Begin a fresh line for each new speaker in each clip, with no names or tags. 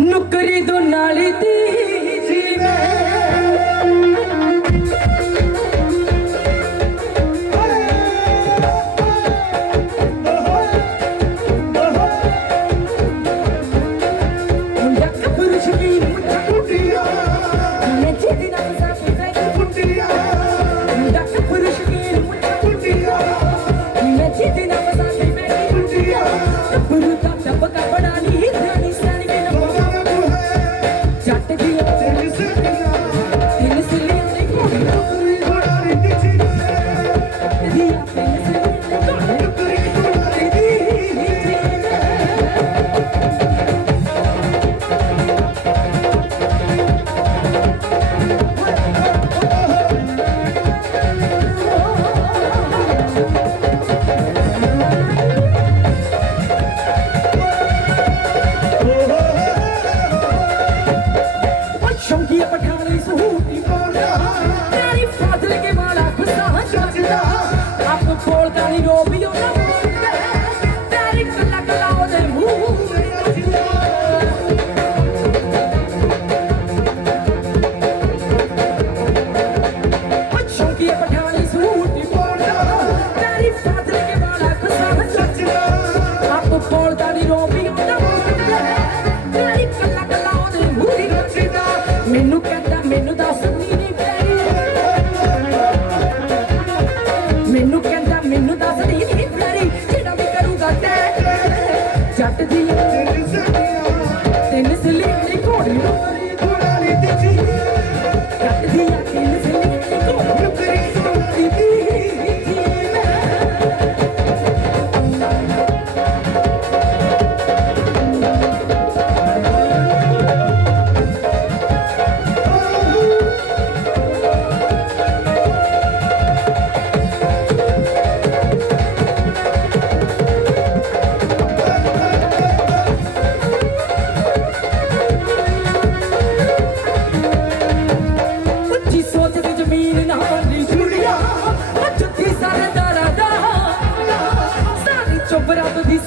ਨੁਕਰੀ ਦੁਨਾਲੀ ਦੀ ਜੀ ਮੈਂ। ਕੋ ਖੋਲਦਾ ਨਹੀਂ ਰੋ ਵੀ ਉਹਨਾਂ ਬੋਲਦਾ ਤੇਰੀ ਕੱਲਾ ਕੱਲਾ ਉਹਦੇ ਮੂੰਹ ਮੈਨੂੰ ਕਹਿੰਦਾ, ਮੈਨੂੰ ਦੱਸ ਨੀ ਨਹੀਂ ਪੈਰੀ ਮੈਨੂੰ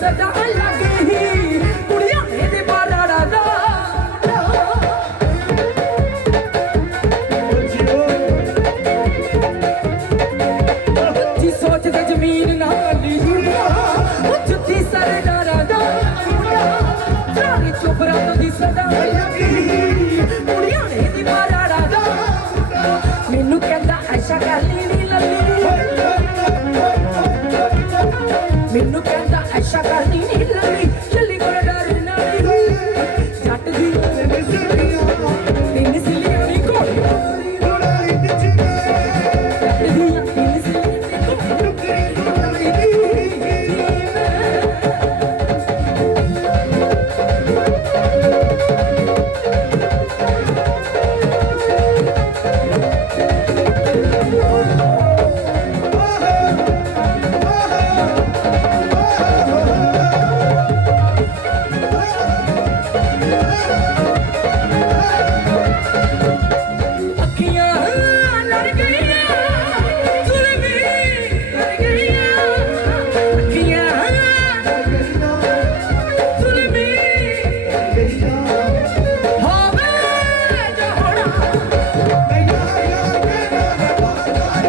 ਸਦਾ ਜੀ ਸੋਚਦੇ ਜ਼ਮੀਨ ਨਾਲ ਜੁੱਤੀ ਸਰਦਾਰਾ ਦਾ ਦੀ ਸਦਾ ਅਲੱਗ ਹੀ ਕੁੜੀਆਂ ਇਹਦੇ ਮੈਨੂੰ ਕਹਿੰਦਾ, ਐਸ਼ਾ ਕਰ ਲਈ Thank you.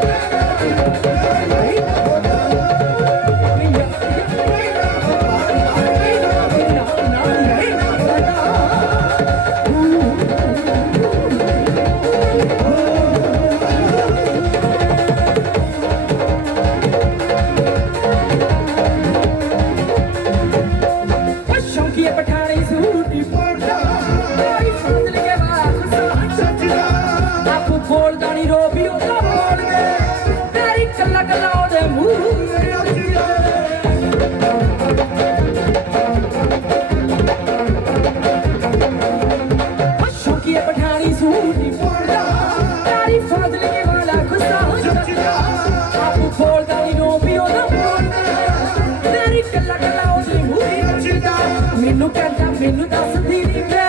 me look at them, me look at them, me.